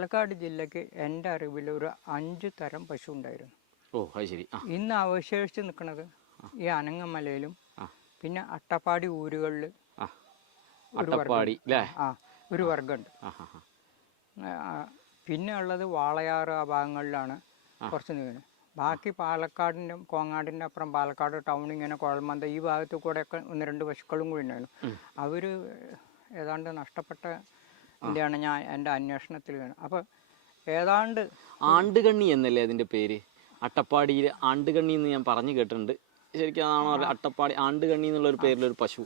പാലക്കാട് ജില്ലയ്ക്ക് എൻ്റെ അറിവിൽ ഒരു 5 തരം പശു ഉണ്ടായിരുന്നു. ശരി. ഇന്ന് അവശേഷിച്ച് നിൽക്കുന്നത് ഈ അനങ്ങമലയിലും പിന്നെ അട്ടപ്പാടി ഊരുകളിൽ ഒരു വർഗമുണ്ട്. പിന്നെ ഉള്ളത് വാളയാറ് ആ ഭാഗങ്ങളിലാണ് കുറച്ച് നീങ്ങുന്നത്. ബാക്കി പാലക്കാടിൻ്റെ കോങ്ങാടിൻ്റെ അപ്പുറം പാലക്കാട് ടൗൺ ഇങ്ങനെ കുഴൽമന്ത ഈ ഭാഗത്ത് കൂടെയൊക്കെ 1-2 പശുക്കളും കൂടി ഉണ്ടായിരുന്നു. അവർ ഏതാണ്ട് നഷ്ടപ്പെട്ട ഇന്ത്യയാണ് ഞാൻ എൻ്റെ അന്വേഷണത്തിൽ വേണം. അപ്പോൾ ഏതാണ്ട് ആണ്ടുകണ്ണി എന്നല്ലേ അതിൻ്റെ പേര്? അട്ടപ്പാടിയിൽ ആണ്ടുകണ്ണി എന്ന് ഞാൻ പറഞ്ഞു കേട്ടിട്ടുണ്ട്. ശരിക്കും അതാണോ അട്ടപ്പാടി ആണ്ടുകണ്ണി എന്നുള്ള ഒരു പേരിലൊരു പശു?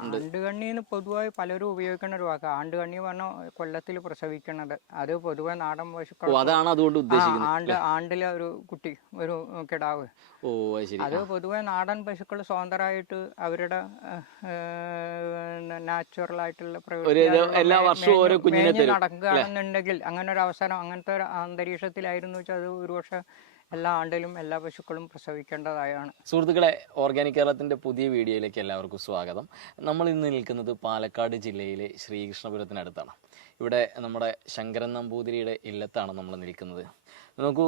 ആണ്ടുകണ്ണി എന്ന് പൊതുവായി പലരും ഉപയോഗിക്കുന്ന ഒരു വാക്ക്. ആണ്ടുകണ്ണി പറഞ്ഞാൽ കൊല്ലത്തിൽ പ്രസവിക്കുന്നത്. അത് പൊതുവെ നാടൻ പശുക്കൾ. അതാണ് അതുകൊണ്ട് ഉദ്ദേശിക്കുന്നത്. ആണ്ടിലെ ഒരു കുട്ടി, ഒരു കിടാവ്. അത് പൊതുവെ നാടൻ പശുക്കൾ സ്വതന്ത്രമായിട്ട് അവരുടെ നാച്ചുറൽ ആയിട്ടുള്ള പ്രകൃതി നടക്കുകയാണെന്നുണ്ടെങ്കിൽ അങ്ങനെ ഒരു അവസരം, അങ്ങനത്തെ ഒരു അന്തരീക്ഷത്തിലായിരുന്നു വെച്ചാൽ അത് ഒരുപക്ഷെ എല്ലാ ആണ്ടിലും എല്ലാ പശുക്കളും പ്രസവിക്കേണ്ടതായാണ്. സുഹൃത്തുക്കളെ, ഓർഗാനിക് കേരളത്തിൻ്റെ പുതിയ വീഡിയോയിലേക്ക് എല്ലാവർക്കും സ്വാഗതം. നമ്മൾ ഇന്ന് നിൽക്കുന്നത് പാലക്കാട് ജില്ലയിലെ ശ്രീകൃഷ്ണപുരത്തിനടുത്താണ്. ഇവിടെ നമ്മുടെ ശങ്കരൻ നമ്പൂതിരിയുടെ ഇല്ലത്താണ് നമ്മൾ നിൽക്കുന്നത്. നോക്കൂ,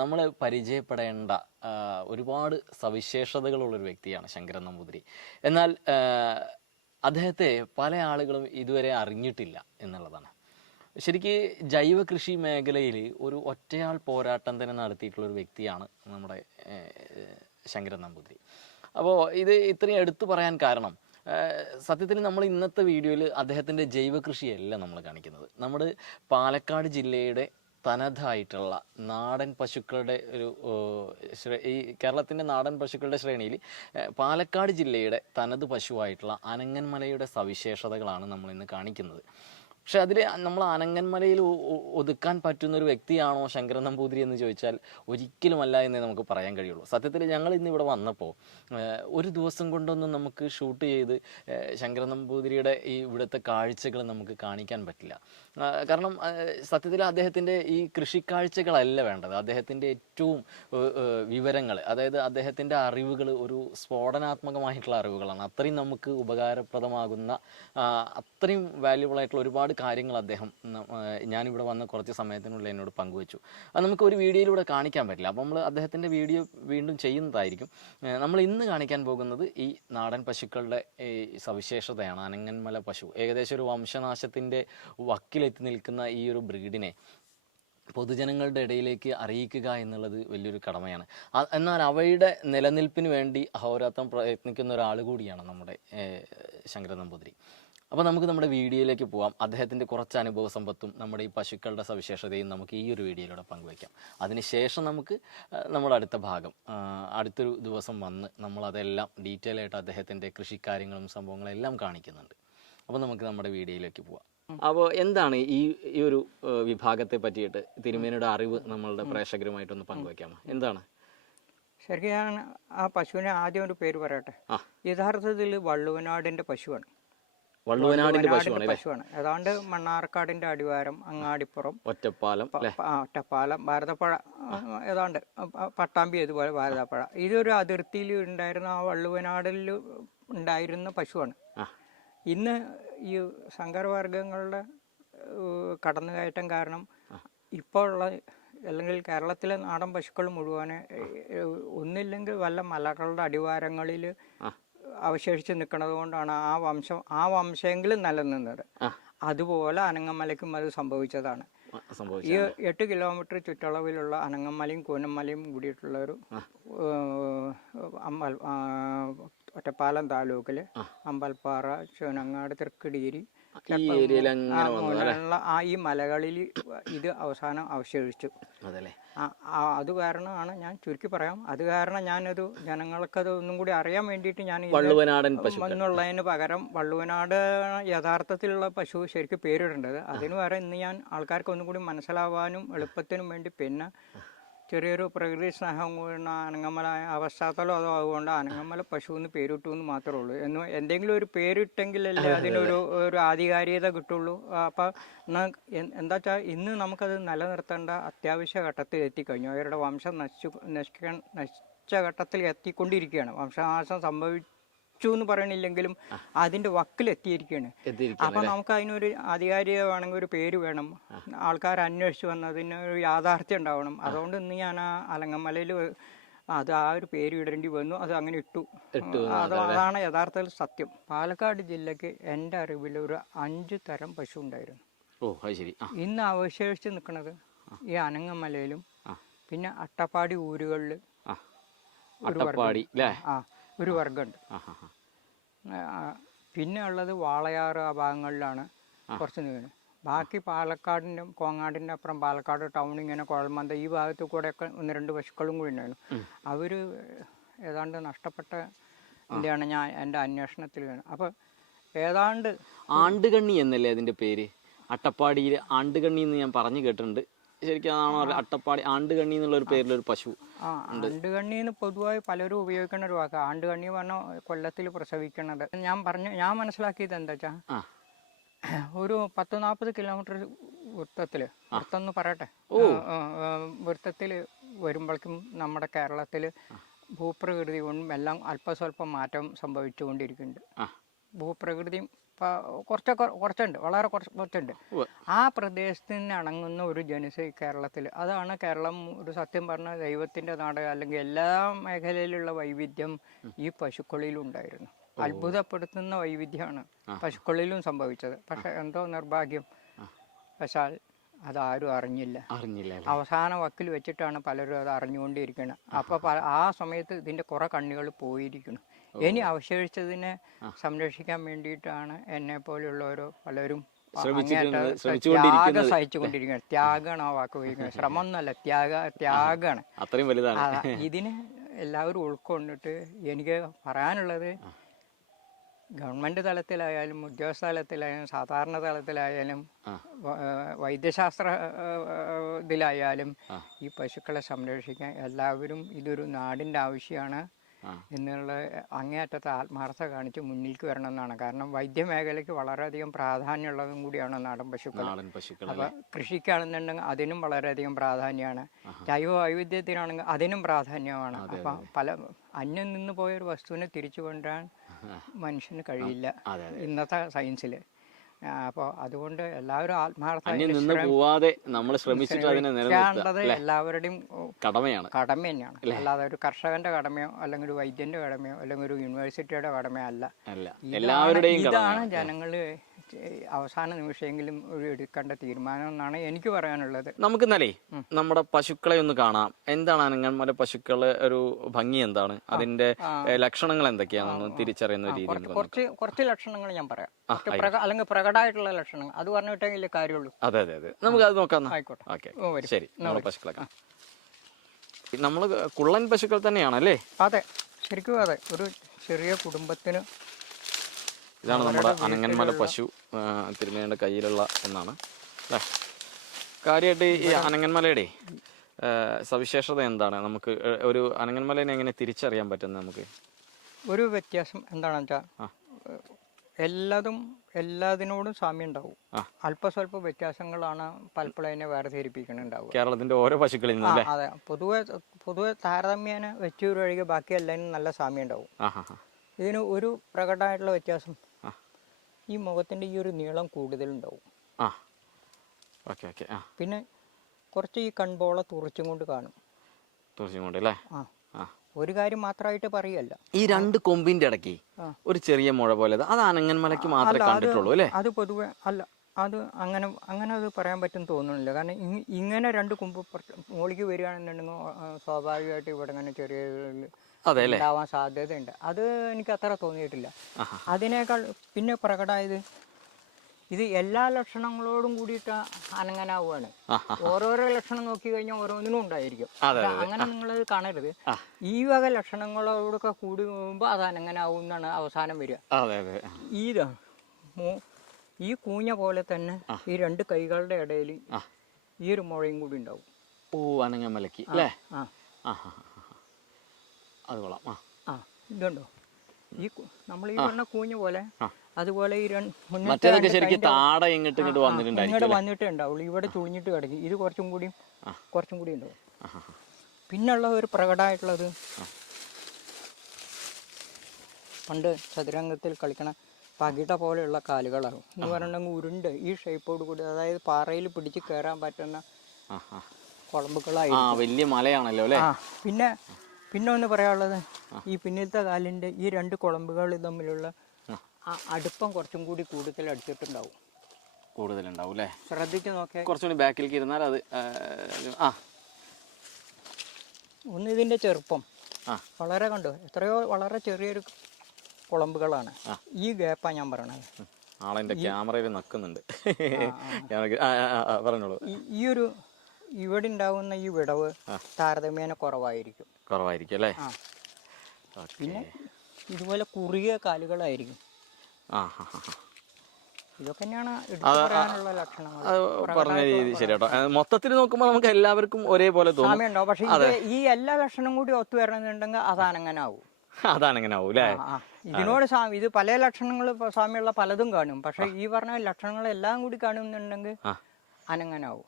നമ്മൾ പരിചയപ്പെടേണ്ട ഒരുപാട് സവിശേഷതകളുള്ളൊരു വ്യക്തിയാണ് ശങ്കരൻ നമ്പൂതിരി. എന്നാൽ അദ്ദേഹത്തെ പല ആളുകളും ഇതുവരെ അറിഞ്ഞിട്ടില്ല എന്നുള്ളതാണ്. ശരിക്ക് ജൈവ കൃഷി മേഖലയിൽ ഒരു ഒറ്റയാൾ പോരാട്ടം തന്നെ നടത്തിയിട്ടുള്ളൊരു വ്യക്തിയാണ് നമ്മുടെ ശങ്കരൻ നമ്പൂതിരി. അപ്പോൾ ഇത് ഇത്രയും എടുത്തു പറയാൻ കാരണം, സത്യത്തിൽ നമ്മൾ ഇന്നത്തെ വീഡിയോയിൽ അദ്ദേഹത്തിൻ്റെ ജൈവ കൃഷിയല്ല നമ്മൾ കാണിക്കുന്നത്. നമ്മൾ പാലക്കാട് ജില്ലയുടെ തനതായിട്ടുള്ള നാടൻ പശുക്കളുടെ ഒരു ഈ കേരളത്തിൻ്റെ നാടൻ പശുക്കളുടെ ശ്രേണിയിൽ പാലക്കാട് ജില്ലയുടെ തനത് പശുവായിട്ടുള്ള അനങ്ങന്മലയുടെ സവിശേഷതകളാണ് നമ്മൾ ഇന്ന് കാണിക്കുന്നത്. പക്ഷെ അതിൽ നമ്മൾ അനങ്ങന്മലയിൽ ഒതുക്കാൻ പറ്റുന്ന ഒരു വ്യക്തിയാണോ ശങ്കരൻ നമ്പൂതിരി എന്ന് ചോദിച്ചാൽ ഒരിക്കലുമല്ല എന്നേ നമുക്ക് പറയാൻ കഴിയുള്ളൂ. സത്യത്തിൽ ഞങ്ങൾ ഇന്ന് ഇവിടെ വന്നപ്പോൾ ഒരു ദിവസം കൊണ്ടൊന്നും നമുക്ക് ഷൂട്ട് ചെയ്ത് ശങ്കരൻ നമ്പൂതിരിയുടെ ഈ ഇവിടുത്തെ കാഴ്ചകൾ നമുക്ക് കാണിക്കാൻ പറ്റില്ല. കാരണം സത്യത്തിൽ അദ്ദേഹത്തിൻ്റെ ഈ കൃഷിക്കാഴ്ചകളല്ല വേണ്ടത്. അദ്ദേഹത്തിൻ്റെ ഏറ്റവും വിവരങ്ങൾ, അതായത് അദ്ദേഹത്തിൻ്റെ അറിവുകൾ ഒരു സ്ഫോടനാത്മകമായിട്ടുള്ള അറിവുകളാണ്. അത്രയും നമുക്ക് ഉപകാരപ്രദമാകുന്ന അത്രയും വാല്യുബിൾ ആയിട്ടുള്ള ഒരുപാട് കാര്യങ്ങൾ അദ്ദേഹം ഞാനിവിടെ വന്ന കുറച്ച് സമയത്തിനുള്ളിൽ എന്നോട് പങ്കുവച്ചു. അത് നമുക്ക് ഒരു വീഡിയോയിലൂടെ കാണിക്കാൻ പറ്റില്ല. അപ്പോൾ നമ്മൾ അദ്ദേഹത്തിൻ്റെ വീഡിയോ വീണ്ടും ചെയ്യുന്നതായിരിക്കും. നമ്മൾ ഇന്ന് കാണിക്കാൻ പോകുന്നത് ഈ നാടൻ പശുക്കളുടെ ഈ സവിശേഷതയാണ്. അനങ്ങന്മല പശു ഏകദേശം ഒരു വംശനാശത്തിൻ്റെ വക്കിലെത്തി നിൽക്കുന്ന ഈ ഒരു ബ്രീഡിനെ പൊതുജനങ്ങളുടെ ഇടയിലേക്ക് അറിയിക്കുക എന്നുള്ളത് വലിയൊരു കടമയാണ്. എന്നാൽ അവയുടെ നിലനിൽപ്പിന് വേണ്ടി അഹോരാത്രം പ്രയത്നിക്കുന്ന ഒരാൾ കൂടിയാണ് നമ്മുടെ ശങ്കരൻ നമ്പൂതിരി. അപ്പോൾ നമുക്ക് നമ്മുടെ വീഡിയോയിലേക്ക് പോകാം. അദ്ദേഹത്തിൻ്റെ കുറച്ച് അനുഭവ സമ്പത്തും നമ്മുടെ ഈ പശുക്കളുടെ സവിശേഷതയും നമുക്ക് ഈ ഒരു വീഡിയോയിലൂടെ പങ്കുവയ്ക്കാം. അതിനുശേഷം നമുക്ക് നമ്മുടെ അടുത്ത ഭാഗം അടുത്തൊരു ദിവസം വന്ന് നമ്മളതെല്ലാം ഡീറ്റെയിൽ ആയിട്ട് അദ്ദേഹത്തിൻ്റെ കൃഷിക്കാര്യങ്ങളും സംഭവങ്ങളും എല്ലാം കാണിക്കുന്നുണ്ട്. അപ്പോൾ നമുക്ക് നമ്മുടെ വീഡിയോയിലേക്ക് പോകാം. അപ്പോൾ എന്താണ് ഈ ഒരു വിഭാഗത്തെ പറ്റിയിട്ട് തിരുമേനിയുടെ അറിവ് നമ്മളുടെ പ്രേക്ഷകരുമായിട്ടൊന്ന് പങ്കുവയ്ക്കാമോ? എന്താണ് ശരിക്കും? ഞാൻ ആ പശുവിനെ ആദ്യം ഒരു പേര് പറയട്ടെ. യഥാർത്ഥത്തിൽ വള്ളുവനാടിൻ്റെ പശുവാണ്. വള്ളുവനാടിന്റെ പശുവാണ്. ഏതാണ്ട് മണ്ണാർക്കാടിന്റെ അടിവാരം, അങ്ങാടിപ്പുറം, ഒറ്റപ്പാലം, ഭാരതപ്പുഴ, ഏതാണ്ട് പട്ടാമ്പി, അതുപോലെ ഭാരതപ്പുഴ, ഇതൊരു അതിർത്തിയിൽ ഉണ്ടായിരുന്ന ആ വള്ളുവനാടിൽ ഉണ്ടായിരുന്ന പശുവാണ്. ഇന്ന് ഈ സങ്കരവർഗങ്ങളുടെ കടന്നുകയറ്റം കാരണം ഇപ്പോൾ ഉള്ള അല്ലെങ്കിൽ കേരളത്തിലെ നാടൻ പശുക്കൾ മുഴുവൻ ഒന്നില്ലെങ്കിൽ വല്ല മലകളുടെ അടിവാരങ്ങളിൽ അവശേഷിച്ച് നിൽക്കുന്നത് കൊണ്ടാണ് ആ വംശമെങ്കിലും നിലനിന്നത്. അതുപോലെ അനങ്ങമലയ്ക്കും അത് സംഭവിച്ചതാണ്. ഈ 8 കിലോമീറ്റർ ചുറ്റളവിലുള്ള അനങ്ങമലയും കൂനമലയും കൂടിയിട്ടുള്ളൊരു ഒറ്റപ്പാലം താലൂക്കില് അമ്പൽപ്പാറ, ചുനങ്ങാട്, തൃക്കടീരി ഈ മലകളിൽ ഇത് അവസാനം അവശേഷിച്ചു. അത് കാരണമാണ്, ഞാൻ ചുരുക്കി പറയാം, അത് കാരണം ഞാനത് ജനങ്ങൾക്കത് ഒന്നും കൂടി അറിയാൻ വേണ്ടിയിട്ട് ഞാൻ എന്നുള്ളതിന് പകരം വള്ളുവനാട് യഥാർത്ഥത്തിലുള്ള പശു ശരിക്കും പേരിടേണ്ടത്. അതിന് പകരം ഇന്ന് ഞാൻ ആൾക്കാർക്ക് ഒന്നും കൂടി മനസ്സിലാവാനും എളുപ്പത്തിനും വേണ്ടി പിന്നെ ചെറിയൊരു പ്രകൃതി സ്നേഹം കൂടുന്ന അനങ്ങമല പശ്ചാത്തലം അതോ അതുകൊണ്ട് അനങ്ങമല പശു എന്ന് പേരിട്ടു എന്ന് മാത്രമേ ഉള്ളൂ. എന്തെങ്കിലും ഒരു പേരിട്ടെങ്കിലല്ലേ അതിനൊരു ആധികാരികത കിട്ടുള്ളൂ. അപ്പം എന്താ വെച്ചാൽ ഇന്ന് നമുക്കത് നിലനിർത്തേണ്ട അത്യാവശ്യ ഘട്ടത്തിൽ എത്തിക്കഴിഞ്ഞു. അവരുടെ വംശം നശിച്ച ഘട്ടത്തിൽ എത്തിക്കൊണ്ടിരിക്കുകയാണ്. വംശനാശം സംഭവിച്ച അവശേഷിച്ചു എന്ന് പറയണില്ലെങ്കിലും അതിന്റെ വക്കിലെത്തിയിരിക്കുകയാണ്. അപ്പൊ നമുക്ക് അതിനൊരു ആധികാരികമാണെങ്കിൽ ഒരു പേര് വേണം, ആൾക്കാർ അന്വേഷിച്ച് വന്നതിന് ഒരു യാഥാർത്ഥ്യം ഉണ്ടാവണം. അതുകൊണ്ട് ഇന്ന് ഞാൻ ആ അലങ്ങമലയിൽ അത് ആ ഒരു പേര് ഇടേണ്ടി വന്നു, അത് അങ്ങനെ ഇട്ടു. അതാണ് യഥാർത്ഥത്തിൽ സത്യം. പാലക്കാട് ജില്ലക്ക് എൻ്റെ അറിവിൽ ഒരു 5 തരം പശു ഉണ്ടായിരുന്നു. ഇന്ന് അവശേഷിച്ച് നിൽക്കുന്നത് ഈ അനങ്ങമലയിലും പിന്നെ അട്ടപ്പാടി ഊരുകളിൽ ഒരു വർഗമുണ്ട്. പിന്നെ ഉള്ളത് വാളയാറ് ആ ഭാഗങ്ങളിലാണ് കുറച്ച് നീങ്ങുന്നത്. ബാക്കി പാലക്കാടിൻ്റെ കോങ്ങാടിൻ്റെ അപ്പുറം പാലക്കാട് ടൗൺ ഇങ്ങനെ കുഴൽമന്ത ഈ ഭാഗത്ത് കൂടെയൊക്കെ 1-2 പശുക്കളും കൂടി ഉണ്ടായിരുന്നു. അവർ ഏതാണ്ട് നഷ്ടപ്പെട്ട ഇതിലാണ് ഞാൻ എൻ്റെ അന്വേഷണത്തിൽ വേണം. അപ്പോൾ ഏതാണ്ട് ആണ്ടുകണ്ണി എന്നല്ലേ അതിൻ്റെ പേര്? അട്ടപ്പാടിയിൽ ആണ്ടുകണ്ണി എന്ന് ഞാൻ പറഞ്ഞു കേട്ടിട്ടുണ്ട്. ശരിക്കും അതാണോ അട്ടപ്പാടി ആണ്ടുകണ്ണി എന്നുള്ള ഒരു പേരിലൊരു പശു? ആണ്ടുകണ്ണി എന്ന് പൊതുവായി പലരും ഉപയോഗിക്കുന്ന ഒരു വാക്ക്. ആണ്ടുകണ്ണി പറഞ്ഞാൽ കൊല്ലത്തിൽ പ്രസവിക്കണത്. ഞാൻ മനസ്സിലാക്കിയത് എന്താ വെച്ചാൽ ഒരു 10-40 കിലോമീറ്റർ വൃത്തത്തില്, വൃത്തം എന്ന് പറയട്ടെ, വൃത്തത്തിൽ വരുമ്പോഴേക്കും നമ്മുടെ കേരളത്തിൽ ഭൂപ്രകൃതി കൊണ്ടും എല്ലാം അല്പസ്വല്പം മാറ്റം സംഭവിച്ചുകൊണ്ടിരിക്കുന്നുണ്ട്. ഭൂപ്രകൃതിയും കുറച്ചുണ്ട്, വളരെ കുറച്ചുണ്ട്. ആ പ്രദേശത്തിന് അടങ്ങുന്ന ഒരു ജനസി കേരളത്തിൽ, അതാണ് കേരളം. ഒരു സത്യം പറഞ്ഞ ദൈവത്തിന്റെ നാട്, അല്ലെങ്കിൽ എല്ലാ മേഖലയിലുള്ള വൈവിധ്യം ഈ പശുക്കളിലും ഉണ്ടായിരുന്നു. അത്ഭുതപ്പെടുത്തുന്ന വൈവിധ്യമാണ് പശുക്കളിലും സംഭവിച്ചത്. പക്ഷെ എന്തോ നിർഭാഗ്യം വശാൽ അതാരും അറിഞ്ഞില്ല. അവസാന വക്കിൽ വെച്ചിട്ടാണ് പലരും അത് അറിഞ്ഞുകൊണ്ടിരിക്കുന്നത്. അപ്പൊ ആ സമയത്ത് ഇതിന്റെ കുറെ കണ്ണികൾ പോയിരിക്കണം. ഇനി അവശേഷിച്ചതിനെ സംരക്ഷിക്കാൻ വേണ്ടിയിട്ടാണ് എന്നെ പോലെയുള്ളവരോ പലരും ത്യാഗം സഹിച്ചുകൊണ്ടിരിക്കുന്നത്. ത്യാഗമാണ് ആ വാക്ക് ഉപയോഗിക്കുന്നത്. ശ്രമം എന്നല്ല, ത്യാഗമാണ്. ഇതിന് എല്ലാവരും ഉൾക്കൊണ്ടിട്ട് എനിക്ക് പറയാനുള്ളത്, ഗവൺമെന്റ് തലത്തിലായാലും ഉദ്യോഗസ്ഥ തലത്തിലായാലും സാധാരണ തലത്തിലായാലും വൈദ്യശാസ്ത്ര ഇതിലായാലും ഈ പശുക്കളെ സംരക്ഷിക്കാൻ എല്ലാവരും ഇതൊരു നാടിൻ്റെ ആവശ്യമാണ് എന്നുള്ള അങ്ങേയറ്റത്തെ ആത്മാർത്ഥത കാണിച്ച് മുന്നിലേക്ക് വരണം എന്നാണ്. കാരണം വൈദ്യമേഖലയ്ക്ക് വളരെയധികം പ്രാധാന്യമുള്ളതും കൂടിയാണ് നാടൻ പശുക്കൾ. അപ്പോൾ കൃഷിക്കാണെന്നുണ്ടെങ്കിൽ അതിനും വളരെയധികം പ്രാധാന്യമാണ്. ജൈവ വൈവിധ്യത്തിനാണെങ്കിൽ അതിനും പ്രാധാന്യമാണ്. അപ്പം അന്യം നിന്ന് പോയൊരു വസ്തുവിനെ തിരിച്ചു കൊണ്ടുവരാൻ മനുഷ്യന് കഴിയില്ല ഇന്നത്തെ സയൻസിൽ. അപ്പോൾ അതുകൊണ്ട് എല്ലാവരും ആത്മാർത്ഥമായി എല്ലാവരുടെയും കടമ തന്നെയാണ്. അല്ലാതെ ഒരു കർഷകന്റെ കടമയോ അല്ലെങ്കിൽ ഒരു വൈദ്യന്റെ കടമയോ അല്ലെങ്കിൽ ഒരു യൂണിവേഴ്സിറ്റിയുടെ കടമയോ അല്ല. ഇതാണ് ജനങ്ങൾ അവസാന നിമിഷമെങ്കിലും ഒരു എടുക്കേണ്ട തീരുമാനം എന്നാണ് എനിക്ക് പറയാനുള്ളത്. നമുക്ക് ഇന്നലെ നമ്മുടെ പശുക്കളെ ഒന്ന് കാണാം. എന്താണ് അനങ്ങന്മാരെ പശുക്കളെ ഒരു ഭംഗി, എന്താണ് അതിന്റെ ലക്ഷണങ്ങൾ എന്തൊക്കെയാണെന്ന് തിരിച്ചറിയുന്ന രീതിയിൽ കുറച്ച് ലക്ഷണങ്ങൾ ഞാൻ പറയാം, അല്ലെങ്കിൽ പ്രകടമായിട്ടുള്ള ലക്ഷണങ്ങൾ. അത് പറഞ്ഞിട്ടെങ്കിലേ കാര്യമുള്ളൂ. അതെ, നമുക്ക് അത് നോക്കാം. ആയിക്കോട്ടെ, ശരി. നമ്മുടെ പശുക്കളെ നമ്മള് കുള്ളൻ പശുക്കൾ തന്നെയാണല്ലേ? അതെ, ശരിക്കും അതെ. ഒരു ചെറിയ കുടുംബത്തിന് ഇതാണ് നമ്മുടെ അനങ്ങന്മല പശു തിരുമേനിയുടെ കയ്യിലുള്ള ഒന്നാണ് അല്ലേ? കാര്യമായിട്ട് ഈ അനങ്ങന്മലയുടെ സവിശേഷത എന്താണ്? നമുക്ക് ഒരു അനങ്ങന്മലേനെ എങ്ങനെ തിരിച്ചറിയാൻ പറ്റുന്നത്? നമുക്ക് ഒരു വ്യത്യാസം എന്താണെന്ന് വെച്ചാൽ എല്ലാത്തിനോടും സാമ്യം ഉണ്ടാവും. അല്പസ്വല്പ വ്യത്യാസങ്ങളാണ് പലപ്പോഴും അതിനെ വേർതിരിപ്പിക്കുന്നുണ്ടാവും കേരളത്തിന്റെ ഓരോ പശുക്കളിൽ നിന്നും. അതെ, പൊതുവെ താരതമ്യേന വെച്ചൂർ ഒഴികെ ബാക്കി എല്ലാത്തിനും നല്ല സാമ്യം ഉണ്ടാവും. ഇതിന് ഒരു പ്രകടമായിട്ടുള്ള വ്യത്യാസം, ഈ മുഖത്തിന്റെ ഈ ഒരു നീളം കൂടുതലുണ്ടാവും. പിന്നെ കുറച്ച് ഈ കൺപോള തുറച്ചും കൊണ്ട് കാണും. ഒരു കാര്യം മാത്രമായിട്ട് പറയല്ല, ഈ 2 കൊമ്പിന്റെ ഇടയ്ക്ക് ഒരു ചെറിയ മുഴ പോലെ, അത് അനങ്ങന്മലയ്ക്ക് മാത്രമേ കണ്ടിട്ടുള്ളൂ അല്ലേ? അത് പൊതുവെ അല്ല, അത് അങ്ങനെ അത് പറയാൻ പറ്റും തോന്നുന്നില്ല. കാരണം ഇങ്ങനെ 2 കൊമ്പ് മുകളിലേക്ക് വരികയാണെന്നുണ്ടെങ്കിൽ സ്വാഭാവികമായിട്ട് ഇവിടെ ഇങ്ങനെ ചെറിയ ഉണ്ടാവാൻ സാധ്യതയുണ്ട്. അത് എനിക്ക് അത്ര തോന്നിയിട്ടില്ല. അതിനേക്കാൾ പിന്നെ പ്രകടമായത് ഇത് എല്ലാ ലക്ഷണങ്ങളോടും കൂടിയിട്ട് അനങ്ങനാവുകയാണ്. ഓരോരോ ലക്ഷണം നോക്കി കഴിഞ്ഞാൽ ഓരോന്നിനും ഉണ്ടായിരിക്കും. അങ്ങനെ നിങ്ങളത് കാണരുത്. ഈ വക ലക്ഷണങ്ങളോടൊക്കെ കൂടി പോകുമ്പോൾ അത് അനങ്ങനാവും എന്നാണ് അവസാനം വരിക. ഈ കൂഞ്ഞ പോലെ തന്നെ ഈ 2 കൈകളുടെ ഇടയിൽ ഈ ഒരു മുഴയും കൂടി ഉണ്ടാവും. അനങ്ങമലയ്ക്ക് അല്ലേ? അത് കൊള്ളാം. ഇതുണ്ടോ ഈ നമ്മൾ ഈ പറഞ്ഞ കൂഞ്ഞ പോലെ, അതുപോലെ ഈ ഇങ്ങോട്ട് വന്നിട്ടേ ഉണ്ടാവുള്ളൂ. ഇവിടെ ചുളിഞ്ഞിട്ട് കിടക്കും. ഇത് കുറച്ചും കൂടി ഉണ്ടാവും. പിന്നുള്ള ഒരു പ്രകടമായിട്ടുള്ളത് പണ്ട് ചതുരംഗത്തിൽ കളിക്കണ പകിട പോലെയുള്ള കാലുകളാകും എന്ന് പറഞ്ഞിട്ടുണ്ടെങ്കിൽ ഉരുണ്ട് ഈ ഷേപ്പോട് കൂടി, അതായത് പാറയിൽ പിടിച്ച് കയറാൻ പറ്റുന്ന കുളമ്പുകളായിരിക്കും. വലിയ മലയാണല്ലോ അല്ലേ? പിന്നെ ഒന്ന് പറയാനുള്ളത്, ഈ പിന്നിലത്തെ കാലിൻ്റെ ഈ 2 കുളമ്പുകൾ തമ്മിലുള്ള അടുപ്പം കുറച്ചും കൂടി കൂടുതൽ അടുത്തിട്ടുണ്ടാവും. കൂടുതലുണ്ടാവും അല്ലേ? ശ്രദ്ധിച്ച് നോക്കിയാൽ കുറച്ചുകൂടി ബാക്കിലേക്ക് ഇരുന്നാൽ അത് ഒന്ന് ഇതിൻ്റെ ചെറുപ്പം വളരെ കണ്ടു, എത്രയോ വളരെ ചെറിയൊരു കുളമ്പുകളാണ്. ഈ ഗ്യാപ്പാണ് ഞാൻ പറയണത്. ആളെന്റെ ക്യാമറയിൽ നക്കുന്നുണ്ട്. പറഞ്ഞോളൂ. ഇവിടെ ഉണ്ടാവുന്ന ഈ വിടവ് താരതമ്യേന കുറവായിരിക്കും അല്ലേ? പിന്നെ ഇതുപോലെ കുറുകിയ കാലുകളായിരിക്കും. ഇതൊക്കെ തന്നെയാണ് എടുത്തു പറയാനുള്ള ലക്ഷണങ്ങൾ. പറഞ്ഞ രീതി ശരിയാട്ടോ. മൊത്തത്തിൽ നോക്കുമ്പോൾ നമുക്ക് എല്ലാവർക്കും ഒരേപോലെ തോന്നും. സാമ്യമുണ്ടാവും. പക്ഷെ ഈ എല്ലാ ലക്ഷണം കൂടി ഒത്തു വരണമെന്നുണ്ടെങ്കിൽ അതാനങ്ങനാവും. അല്ലേ? ഇതിനോട് ഇത് പല ലക്ഷണങ്ങൾ സാമ്യമുള്ള പലതും കാണും. പക്ഷെ ഈ പറഞ്ഞ ലക്ഷണങ്ങളെല്ലാം കൂടി കാണുന്നുണ്ടെങ്കിൽ അനങ്ങനാവും.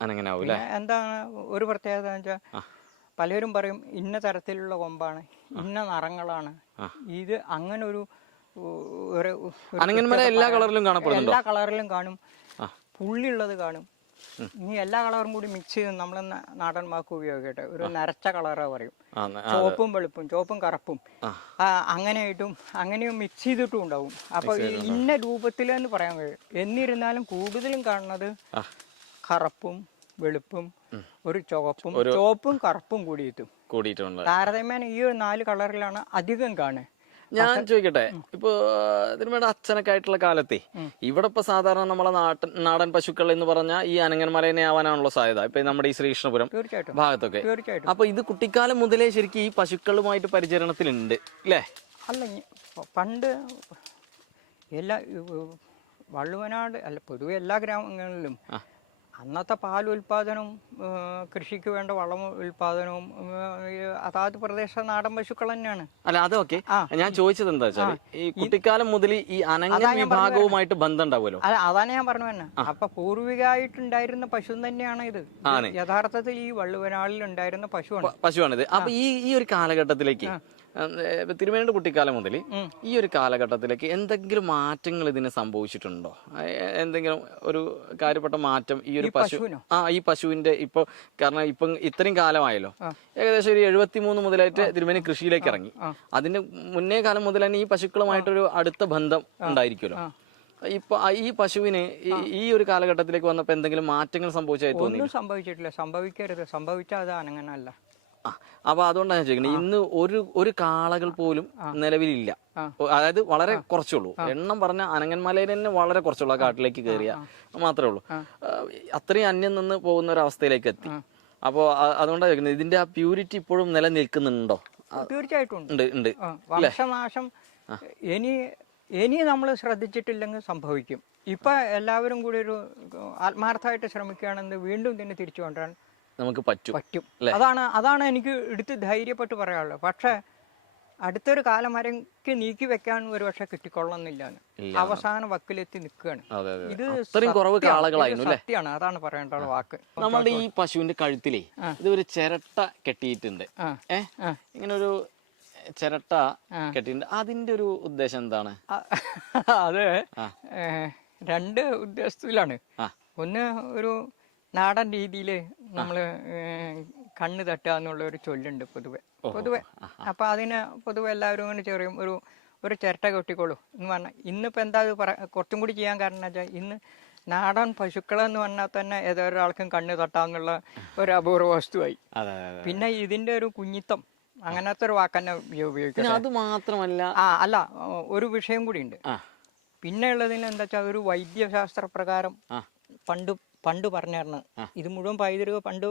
എന്താണ് ഒരു പ്രത്യേകത എന്ന് വെച്ചാൽ, പലരും പറയും ഇന്ന തരത്തിലുള്ള കൊമ്പാണ്, ഇന്ന നിറങ്ങളാണ് ഇത്. അങ്ങനെ ഒരു എല്ലാ കളറിലും കാണും, പുള്ളിയുള്ളത് കാണും. ഇനി എല്ലാ കളറും കൂടി മിക്സ് ചെയ്ത് നമ്മൾ നാടൻ വാക്ക് ഉപയോഗിക്കട്ടെ, ഒരു നരച്ച കളറാ പറയും. ചുവപ്പും വെളുപ്പും, ചുവപ്പും കറുപ്പും അങ്ങനെയും മിക്സ് ചെയ്തിട്ടും ഉണ്ടാവും. അപ്പൊ ഇന്ന രൂപത്തിലെന്ന് പറയാൻ കഴിയും. എന്നിരുന്നാലും കൂടുതലും കാണുന്നത് കറുപ്പും വെളുപ്പും ഒരു ചുവപ്പും കറുപ്പും കൂടിയിട്ടുണ്ട്. താരതമ്യേന ഈ 4 കളറിലാണ് അധികം കാണുക. ഞാൻ ചോദിക്കട്ടെ, ഇപ്പൊ തിരുമേടെ അച്ഛനൊക്കെ ആയിട്ടുള്ള കാലത്തെ ഇവിടെ ഇപ്പൊ സാധാരണ നമ്മളെ നാടൻ പശുക്കൾ എന്ന് പറഞ്ഞാൽ ഈ അനങ്ങന്മലേനെ ആവാനാണല്ലോ സാധ്യത, ഇപ്പൊ നമ്മുടെ ഈ ശ്രീകൃഷ്ണപുരം ഭാഗത്തൊക്കെ. അപ്പൊ ഇത് കുട്ടിക്കാലം മുതലേ ശരിക്കും ഈ പശുക്കളുമായിട്ട് പരിചരണത്തിലുണ്ട് അല്ലേ? അല്ല, പണ്ട് എല്ലാ വള്ളുവനാട് അല്ല, പൊതുവെ എല്ലാ ഗ്രാമങ്ങളിലും അന്നത്തെ പാൽ ഉൽപാദനവും കൃഷിക്ക് വേണ്ട വളം ഉൽപാദനവും അതാത് പ്രദേശ നാടൻ പശുക്കൾ തന്നെയാണ്. അല്ല, അതൊക്കെ ഞാൻ ചോദിച്ചത് എന്താ വെച്ചാൽ, ഈ കുട്ടിക്കാലം മുതൽ ഈ അനങ്ങൻ വിഭാഗവുമായിട്ട് ബന്ധം ഉണ്ടാവുമല്ലോ. അതാണ് ഞാൻ പറഞ്ഞു തന്നെ. അപ്പൊ പൂർവികമായിട്ടുണ്ടായിരുന്ന പശു തന്നെയാണ് ഇത്. യഥാർത്ഥത്തിൽ ഈ വള്ളുവനാളിൽ ഉണ്ടായിരുന്ന പശുവാണിത്. അപ്പൊ ഈ ഒരു കാലഘട്ടത്തിലേക്ക്, തിരുമേനിയുടെ കുട്ടിക്കാലം മുതൽ ഈ ഒരു കാലഘട്ടത്തിലേക്ക് എന്തെങ്കിലും മാറ്റങ്ങൾ ഇതിന് സംഭവിച്ചിട്ടുണ്ടോ? എന്തെങ്കിലും ഒരു കാര്യപ്പെട്ട മാറ്റം ഈ ഒരു ഈ പശുവിന്റെ ഇപ്പൊ, കാരണം ഇപ്പൊ ഇത്രയും കാലമായല്ലോ, ഏകദേശം ഒരു 73 മുതലായിട്ട് തിരുമേനി കൃഷിയിലേക്ക് ഇറങ്ങി. അതിന്റെ മുന്നേ കാലം മുതൽ തന്നെ ഈ പശുക്കളുമായിട്ടൊരു അടുത്ത ബന്ധം ഉണ്ടായിരിക്കുമല്ലോ. ഇപ്പൊ ഈ പശുവിന് ഈ ഒരു കാലഘട്ടത്തിലേക്ക് വന്നപ്പോ എന്തെങ്കിലും മാറ്റങ്ങൾ സംഭവിച്ചായി തോന്നി? ഒന്നും സംഭവിച്ചിട്ടില്ല. സംഭവിക്കരുത്. സംഭവിച്ചാൽ അത് അനങ്ങനല്ല. അപ്പൊ അതുകൊണ്ടാണ് ഞാൻ ചോദിക്കുന്നത്, ഇന്ന് ഒരു കാളകൾ പോലും നിലവിലില്ല. അതായത് വളരെ കുറച്ചുള്ളൂ. എണ്ണം പറഞ്ഞ അനങ്ങന്മലയിൽ തന്നെ വളരെ കുറച്ചുള്ളൂ. കാട്ടിലേക്ക് കയറിയ മാത്രമേ ഉള്ളൂ. അത്രയും അന്യം നിന്ന് പോകുന്ന ഒരു അവസ്ഥയിലേക്ക് എത്തി. അപ്പോ അതുകൊണ്ടാണ് ചോദിക്കുന്നത്, ഇതിന്റെ ആ പ്യൂരിറ്റി ഇപ്പോഴും നിലനിൽക്കുന്നുണ്ടോ? തീർച്ചയായിട്ടും ഉണ്ട്. വംശനാശം ഇനി നമ്മൾ ശ്രദ്ധിച്ചിട്ടില്ലെങ്കിൽ സംഭവിക്കും. ഇപ്പൊ എല്ലാവരും കൂടി ഒരു ആത്മാർത്ഥമായിട്ട് ശ്രമിക്കുകയാണെങ്കിൽ വീണ്ടും ഇതിനെ തിരിച്ചു കൊണ്ടുവരാൻ നമുക്ക് പറ്റും. അതാണ് എനിക്ക് എടുത്ത് ധൈര്യപ്പെട്ട് പറയാനുള്ളത്. പക്ഷെ അടുത്തൊരു കാലം വരെക്ക് നീക്കി വെക്കാൻ ഒരു പക്ഷെ കിട്ടിക്കൊള്ളുന്നില്ല. അവസാന വക്കിലെത്തി നിൽക്കുകയാണ്. ഇത് സത്യമാണ്. അതാണ് പറയേണ്ട വാക്ക്. നമ്മളുടെ ഈ പശുവിന്റെ കഴുത്തിലേ ഇതൊരു ചിരട്ട കെട്ടിയിട്ടുണ്ട്. ഇങ്ങനെ ഒരു ചിരട്ട കെട്ടിയിട്ടുണ്ട്. അതിന്റെ ഒരു ഉദ്ദേശം എന്താണ്? അത് 2 ഉദ്ദേശത്തിലാണ്. ഒന്ന്, ഒരു നാടൻ രീതിയിൽ നമ്മൾ കണ്ണ് തട്ടുക എന്നുള്ള ഒരു ചൊല്ലുണ്ട് പൊതുവെ. അപ്പൊ അതിന് പൊതുവെ എല്ലാവരും ഇങ്ങനെ ചെറിയും ഒരു ചിരട്ട കെട്ടിക്കോളൂ എന്ന് പറഞ്ഞാൽ, ഇന്നിപ്പോൾ എന്താ കുറച്ചും കൂടി ചെയ്യാൻ കാരണം എന്ന് വെച്ചാൽ, ഇന്ന് നാടൻ പശുക്കളെന്ന് പറഞ്ഞാൽ തന്നെ ഏതൊരാൾക്കും കണ്ണ് തട്ടാന്നുള്ള ഒരു അപൂർവ വസ്തുവായി. പിന്നെ ഇതിന്റെ ഒരു കുഞ്ഞിത്തം, അങ്ങനത്തെ ഒരു വാക്കന്നെ ഉപയോഗിക്കുന്നത്. അത് മാത്രമല്ല, അല്ല, ഒരു വിഷയം കൂടി ഉണ്ട്. പിന്നെ ഉള്ളതിന് എന്താ വെച്ചാൽ, ഒരു വൈദ്യശാസ്ത്ര പ്രകാരം പണ്ട് പറഞ്ഞായിരുന്നു. ഇത് മുഴുവൻ പൈതൃക പണ്ട്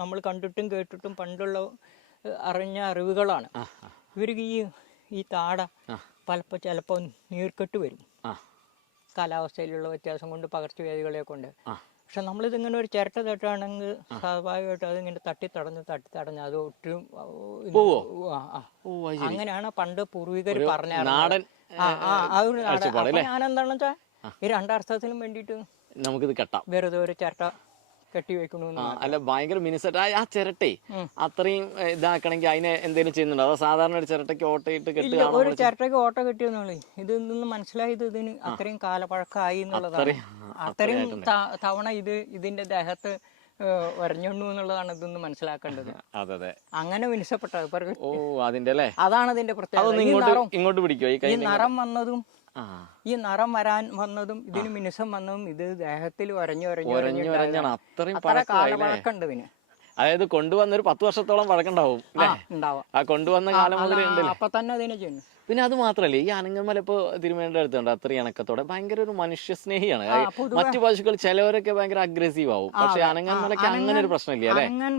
നമ്മൾ കണ്ടിട്ടും കേട്ടിട്ടും പണ്ടുള്ള അറിഞ്ഞ അറിവുകളാണ്. ഇവർക്ക് ഈ താട പലപ്പോൾ ചിലപ്പോൾ നീർക്കെട്ട് വരും, കാലാവസ്ഥയിലുള്ള വ്യത്യാസം കൊണ്ട്, പകർച്ചവ്യാധികളെ കൊണ്ട്. പക്ഷെ നമ്മളിതിങ്ങനെ ഒരു ചിരട്ട തട്ടുകയാണെങ്കിൽ സ്വാഭാവികമായിട്ടും അതിങ്ങനെ തട്ടിത്തടഞ്ഞ് അത് ഒട്ടും അങ്ങനെയാണ് പണ്ട് പൂർവികർ പറഞ്ഞാൽ. ഞാനെന്താണെന്ന് വെച്ചാൽ, ഈ 2 അർത്ഥത്തിനും വേണ്ടിയിട്ട് നമുക്കിത് കെട്ടാം. വെറുതെ ഒരു ചിരട്ട കെട്ടിവെക്കണമെന്ന്. അല്ല ഭയങ്കര മിനുസറ്റ് ആ ചിരട്ടെ അത്രയും ഇതാക്കണമെങ്കിൽ അതിനെ എന്തെങ്കിലും ചെയ്യുന്നുണ്ടോ? അതോ സാധാരണ ഒരു ചിരട്ടയ്ക്ക് ഓട്ടയിട്ട് കെട്ടുക? ഒരു ചിരട്ടയ്ക്ക് ഓട്ട കെട്ടിയെന്നുള്ളൂ. ഇതിൽ നിന്ന് മനസ്സിലായത് ഇതിന് അത്രയും കാലപ്പഴക്കമായി എന്നുള്ളതാണ്. അത്രയും തവണ ഇതിന്റെ ദേഹത്ത് വരഞ്ഞുണ്ടു എന്നുള്ളതാണ് ഇതൊന്ന് മനസ്സിലാക്കേണ്ടത്. അതെ, അങ്ങനെ മിനുസപ്പെട്ടത്. ഓ അതിന്റെ അല്ലേ, അതാണ് ഇതിന്റെ പ്രത്യേകത. ഇങ്ങോട്ട് പിടിക്കോ ഈ നിറം വന്നതും ഈ നിറം വരാൻ വന്നതും ഇതിന് മിനുസം വന്നതും ഇത് ദേഹത്തിൽ വരഞ്ഞു അത്ര കാലപ്പഴക്കമുണ്ട് ഇതിന്. അതായത് കൊണ്ടുവന്നൊരു 10 വർഷത്തോളം പഴക്കണ്ടാവും. ആ കൊണ്ടുവന്ന കാലം മുതലേ ഉണ്ടല്ലോ. അപ്പൊ തന്നെ അതിനെ ചെയ്യുന്നു. പിന്നെ അത് മാത്രല്ലേ, ഈ അനങ്ങന്മല ഇപ്പൊ തിരുമേനിയുടെ അടുത്തുണ്ട്, അത്രയും ഇണക്കത്തോടെ ഭയങ്കര ഒരു മനുഷ്യ സ്നേഹിയാണ്. മറ്റു പശുക്കൾ ചിലവരൊക്കെ ഭയങ്കര അഗ്രസീവ് ആവും, പക്ഷെ അനങ്ങന്മലയ്ക്ക് അങ്ങനെ ഒരു പ്രശ്നമില്ല അല്ലെ. അനങ്ങൻ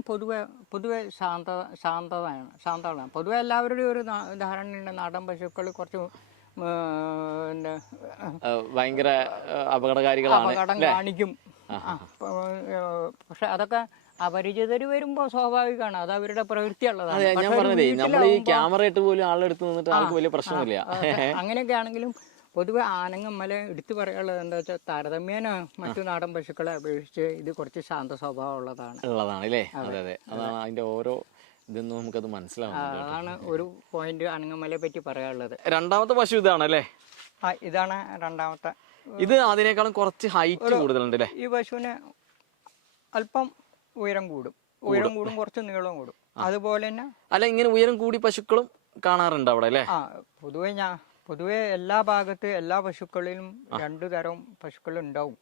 പൊതുവെ ശാന്തമാണ്. പൊതുവെ എല്ലാവരുടെയും ഒരു ധാരണയുണ്ട് നാടൻ പശുക്കൾ കുറച്ച് ഭയങ്കര അപകടകാരികളാണ്, അപകടം കാണിക്കും. പക്ഷെ അതൊക്കെ അപരിചിതര് വരുമ്പോ സ്വാഭാവികമാണ്, അത് അവരുടെ പ്രവൃത്തിയുള്ളതാണ്. ഞാൻ പറഞ്ഞതേ, നമ്മൾ ഈ ക്യാമറ ഇട്ട് പോലും ആളെടുത്ത് നിന്നിട്ട് ആൾക്ക് വലിയ പ്രശ്നമില്ല. അങ്ങനെയൊക്കെ ആണെങ്കിലും പൊതുവെ ആനങ്ങമല എടുത്തു പറയാനുള്ളത് എന്താ വെച്ചാൽ താരതമ്യേന മറ്റു നാടൻ പശുക്കളെ അപേക്ഷിച്ച് ഇത് കുറച്ച് ശാന്ത സ്വഭാവം ഉള്ളതാണ് അല്ലേ. അതെ, അതാണ് അതിന്റെ ഓരോ ഇതൊന്നും നമുക്കത് മനസ്സിലാവുന്നത്. അതാണ് ഒരു പോയിന്റ് അനങ്ങമലയെ പറ്റി പറയാനുള്ളത്. രണ്ടാമത്തെ പശു ഇതാണല്ലേ? ഇതാണ് രണ്ടാമത്തെ. ഇത് അതിനേക്കാളും കുറച്ച് ഹൈറ്റ് കൂടുതലുണ്ട് അല്ലേ? ഈ പശുവിന് അല്പം ഉയരം കൂടും, കുറച്ച് നീളം കൂടും. അതുപോലെ തന്നെ അല്ല, ഇങ്ങനെ ഉയരം കൂടി പശുക്കളും കാണാറുണ്ട് അവിടെ അല്ലേ? പൊതുവെ എല്ലാ എല്ലാ പശുക്കളിലും 2 തരം പശുക്കൾ ഉണ്ടാവും.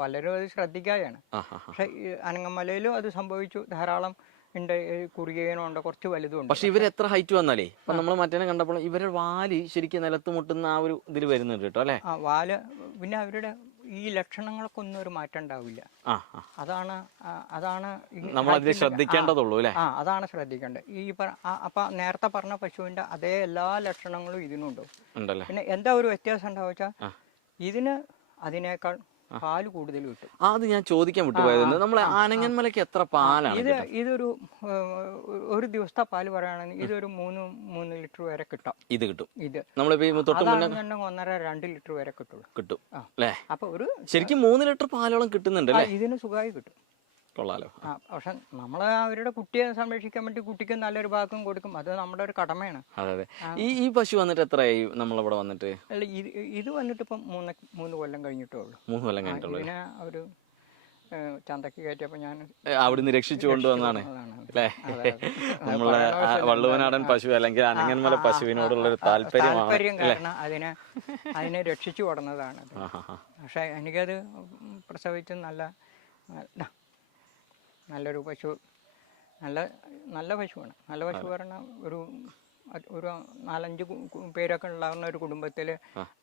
പലരും അത് ശ്രദ്ധിക്കാതെയാണ്. പക്ഷെ അനങ്ങമലയിലും അത് സംഭവിച്ചു. ധാരാളം ഉണ്ട്, കുറുകേനുണ്ട്, കുറച്ച് വലുതുണ്ട്. പക്ഷെ ഇവർ എത്ര ഹൈറ്റ് വന്നാലേ, ഇപ്പൊ നമ്മൾ മറ്റേ കണ്ടപ്പോൾ ഇവരുടെ വാല് ശരിക്കും നിലത്ത് മുട്ടുന്ന ആ ഒരു ഇതിൽ വരുന്നുണ്ട് കേട്ടോ അല്ലെ. വാല് പിന്നെ അവരുടെ ഈ ലക്ഷണങ്ങൾക്കൊന്നും ഒരു മാറ്റം ഉണ്ടാവില്ല. അതാണ് നമ്മൾ അതിൽ ശ്രദ്ധിക്കേണ്ടതുള്ളൂ അല്ലെ. അതാണ് ശ്രദ്ധിക്കേണ്ടത്. അപ്പൊ നേരത്തെ പറഞ്ഞ പശുവിന്റെ അതേ എല്ലാ ലക്ഷണങ്ങളും ഇതിനുണ്ടാവും. പിന്നെ എന്താ ഒരു വ്യത്യാസം ഉണ്ടാവുക വെച്ചാൽ ഇതിന് അതിനേക്കാൾ പാല് കൂടുതൽ കിട്ടും. അത് ഞാൻ ചോദിക്കാൻ വിട്ടുപോയത്, നമ്മളെ അനങ്ങന്മലയ്ക്ക് എത്ര പാലാണ്? ഇതൊരു ദിവസത്തെ പാല് പറയുകയാണെങ്കിൽ ഇതൊരു 3 ലിറ്റർ വരെ കിട്ടും. ഇത് നമ്മളിപ്പോ 1.5-2 ലിറ്റർ വരെ കിട്ടും അല്ലേ. അപ്പൊ ശരിക്കും 3 ലിറ്റർ പാലോളം കിട്ടുന്നുണ്ട്. ഇതിന് സുഖമായി കിട്ടും. കൊള്ളാലോ. പക്ഷെ നമ്മൾ അവരുടെ കുട്ടിയെ സംരക്ഷിക്കാൻ വേണ്ടി കുട്ടിക്ക് നല്ലൊരു ഭാഗം കൊടുക്കും, അത് നമ്മുടെ ഒരു കടമയാണ്. അതെ. ഈ പശു വന്നിട്ട് എത്രയായി നമ്മളിവിടെ വന്നിട്ട്? അല്ല, ഇത് വന്നിട്ട് ഇപ്പം 3 കൊല്ലം കഴിഞ്ഞിട്ടേ ഉള്ളൂ. 3 കൊല്ലം കഴിഞ്ഞിട്ടുള്ളൂ. ഇതിനെ ഒരു ചന്തക്ക് കയറ്റിയപ്പോ ഞാൻ അവിടുന്ന് രക്ഷിച്ചു കൊണ്ടുവന്നാണ് അല്ലേ. നമ്മളെ വള്ളുവനാടൻ പശു അല്ലെങ്കിൽ അനങ്ങന്മല പശുവിനോടുള്ള ഒരു താല്പര്യം കാരണം അതിനെ രക്ഷിച്ചു കൊടുന്നതാണ്. പക്ഷെ എനിക്കത് പ്രസവിച്ച് നല്ലൊരു പശു, നല്ല പശുവാണ്. നല്ല പശു പറഞ്ഞാൽ ഒരു 4-5 പേരൊക്കെ ഉണ്ടാകുന്ന ഒരു കുടുംബത്തില്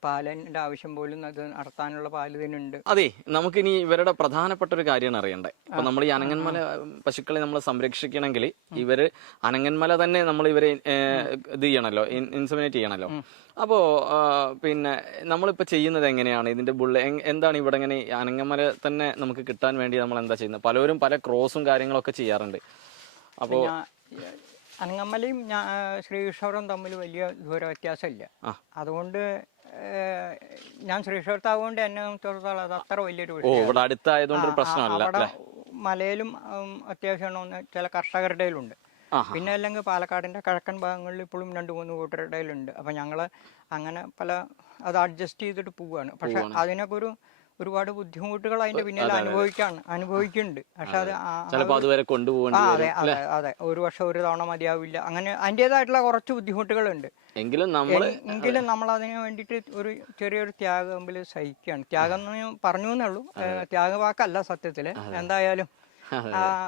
പാലിന്റെ ആവശ്യം പോലും അത് നടത്താനുള്ള പാല് ഇതിനുണ്ട്. അതെ, നമുക്കിനി ഇവരുടെ പ്രധാനപ്പെട്ട ഒരു കാര്യമാണ് അറിയണ്ടേ. അപ്പൊ നമ്മൾ ഈ അനങ്ങന്മല പശുക്കളെ നമ്മൾ സംരക്ഷിക്കണമെങ്കിൽ ഇവര് അനങ്ങന്മല തന്നെ നമ്മൾ ഇവരെ ഇത് ചെയ്യണല്ലോ, ഇൻസെമിനേറ്റ് ചെയ്യണല്ലോ. അപ്പോ പിന്നെ നമ്മളിപ്പോ ചെയ്യുന്നത് എങ്ങനെയാണ്? ഇതിന്റെ എന്താണ് ഇവിടെ ഇങ്ങനെ അനങ്ങന്മല തന്നെ നമുക്ക് കിട്ടാൻ വേണ്ടി നമ്മൾ എന്താ ചെയ്യുന്നത്? പലരും പല ക്രോസും കാര്യങ്ങളൊക്കെ ചെയ്യാറുണ്ട്. അപ്പോ അനങ്ങമലയും ശ്രീകൃഷ്ണപുരം തമ്മിൽ വലിയ ദൂര വ്യത്യാസമില്ല. അതുകൊണ്ട് ഞാൻ ശ്രീകൃഷ്ണപുരത്താവുകൊണ്ട് എന്നെ സംബന്ധിച്ചിടത്തോളം അത് അത്ര വലിയൊരു പ്രശ്നമല്ല. മലയിലും അത്യാവശ്യം ചില കർഷകരുടെ ഉണ്ട്. പിന്നെ അല്ലെങ്കിൽ പാലക്കാടിന്റെ കിഴക്കൻ ഭാഗങ്ങളിൽ ഇപ്പോഴും 2-3 കൂട്ടരുടെ ഇടയിലുണ്ട്. അപ്പൊ ഞങ്ങള് അങ്ങനെ അത് അഡ്ജസ്റ്റ് ചെയ്തിട്ട് പോവുകയാണ്. പക്ഷെ അതിനൊക്കെ ഒരുപാട് ബുദ്ധിമുട്ടുകൾ അതിന്റെ പിന്നിൽ അനുഭവിക്കുന്നുണ്ട്. പക്ഷെ അത് അതെ, ഒരു വർഷം ഒരു തവണ മതിയാവില്ല. അങ്ങനെ അതിൻ്റെതായിട്ടുള്ള കുറച്ച് ബുദ്ധിമുട്ടുകളുണ്ട്. എങ്കിലും നമ്മൾ അതിന് വേണ്ടിയിട്ട് ഒരു ചെറിയൊരു ത്യാഗം സഹിക്കുകയാണ്. ത്യാഗം എന്ന് പറഞ്ഞു എന്നുള്ളൂ, ത്യാഗവാക്കല്ല സത്യത്തില്. എന്തായാലും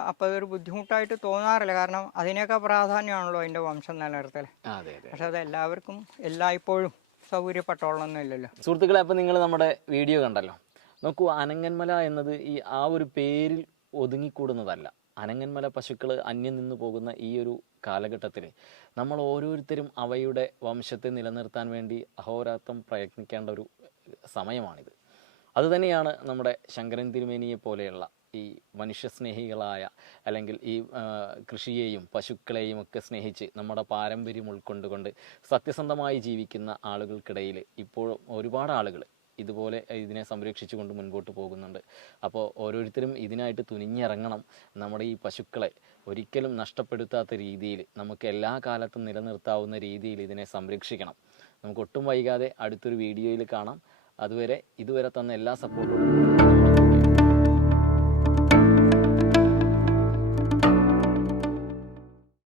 അപ്പൊ അതൊരു ബുദ്ധിമുട്ടായിട്ട് തോന്നാറില്ല. കാരണം അതിനൊക്കെ പ്രാധാന്യമാണല്ലോ അതിന്റെ വംശം നിലനിർത്തൽ. പക്ഷെ അത് എല്ലാവർക്കും എല്ലായ്പ്പോഴും സൗകര്യപ്പെട്ടോളൊന്നും ഇല്ലല്ലോ. സുഹൃത്തുക്കളെ, അപ്പൊ നിങ്ങൾ നമ്മുടെ വീഡിയോ കണ്ടല്ലോ. നോക്കൂ, അനങ്ങന്മല എന്നത് ആ ഒരു പേരിൽ ഒതുങ്ങിക്കൂടുന്നതല്ല. അനങ്ങന്മല പശുക്കൾ അന്യം നിന്ന് പോകുന്ന ഈ ഒരു കാലഘട്ടത്തിൽ നമ്മൾ ഓരോരുത്തരും അവയുടെ വംശത്തെ നിലനിർത്താൻ വേണ്ടി അഹോരാത്രം പ്രയത്നിക്കേണ്ട ഒരു സമയമാണിത്. അതുതന്നെയാണ് നമ്മുടെ ശങ്കരൻ തിരുമേനിയെ പോലെയുള്ള ഈ മനുഷ്യസ്നേഹികളായ, അല്ലെങ്കിൽ ഈ കൃഷിയെയും പശുക്കളെയും ഒക്കെ സ്നേഹിച്ച് നമ്മുടെ പാരമ്പര്യം ഉൾക്കൊണ്ടുകൊണ്ട് സത്യസന്ധമായി ജീവിക്കുന്ന ആളുകൾക്കിടയിൽ ഇപ്പോഴും ഒരുപാട് ആളുകൾ ഇതുപോലെ ഇതിനെ സംരക്ഷിച്ചുകൊണ്ട് മുൻപോട്ട് പോകുന്നുണ്ട്. അപ്പോൾ ഓരോരുത്തരും ഇതിനായിട്ട് തുനിഞ്ഞിറങ്ങണം. നമ്മുടെ ഈ പശുക്കളെ ഒരിക്കലും നഷ്ടപ്പെടുത്താത്ത രീതിയിൽ, നമുക്ക് എല്ലാ കാലത്തും നിലനിർത്താവുന്ന രീതിയിൽ ഇതിനെ സംരക്ഷിക്കണം. നമുക്ക് ഒട്ടും വൈകാതെ അടുത്തൊരു വീഡിയോയിൽ കാണാം. അതുവരെ ഇതുവരെ തന്ന എല്ലാ സപ്പോർട്ടോടും